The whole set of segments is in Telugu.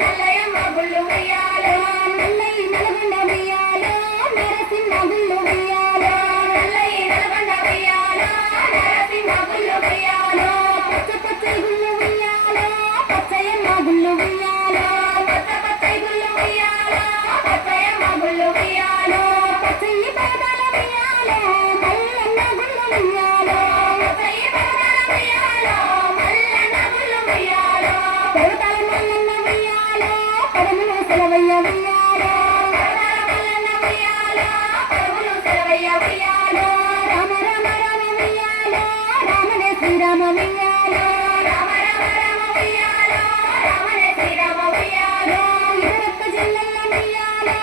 నల్లయమ్మ గుళ్ళు ఉయ్యాలో నల్లయి నల్గొండ ఉయ్యాలో నరసింహ గుళ్ళు ఉయ్యాలో నల్లయి నల్గొండ ఉయ్యాలో నరసింహ గుళ్ళు ఉయ్యాలో పచ్చ పచ్చ గుళ్ళు ఉయ్యాలో పచ్చయమ్మ గుళ్ళు ఉయ్యాలో పచ్చ పచ్చ గుళ్ళు ఉయ్యాలో పచ్చయమ్మ గుళ్ళు ఉయ్యాలో పచ్చయి పరదాల ఉయ్యాలో మల్లన్న గుళ్ళు ఉయ్యాలో పచ్చయి పరదాల ఉయ్యాలో మల్లన్న గుళ్ళు ఉయ్యాలో పరదాల మల్లన్న ఉయ్యాలో పరములు సెలవయ్య ఉయ్యాలో పరదాల మల్లన్న ఉయ్యాలో పరములు సెలవయ్య ఉయ్యాలో రామ రామ రామ ఉయ్యాలో రామనే శ్రీరామ ఉయ్యాలో రామ రామ రామ ఉయ్యాలో రామనే శ్రీరామ ఉయ్యాలో ఇదరక్క జిల్లల్ల ఉయ్యాలో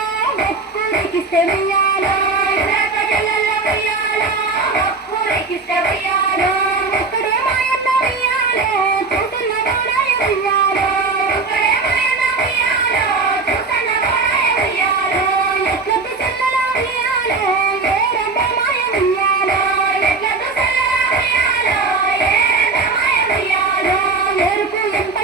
ఒక్కూరికిస్తే ఉయ్యాలో ఇదరక్క జిల్లల్ల ఉయ్యాలో ఒక్కూరికిస్తే ఉయ్యాలో ఒక్కడే మాయన్న ఉయ్యాలో చూస్తున్న గోడాయ ఉయ్యాలో ఒక్కడే మాయన్న ఉయ్యాలో చూస్తున్న గోడాయ ఉయ్యాలో ఎట్లొద్దు చెల్లెల ఉయ్యాలో ఏరంట మాయ ఉయ్యాలో ఎట్లొద్దు చెల్లెల ఉయ్యాలో ఏరంట మాయ ఉయ్యాలో ఎరుపు ఎంత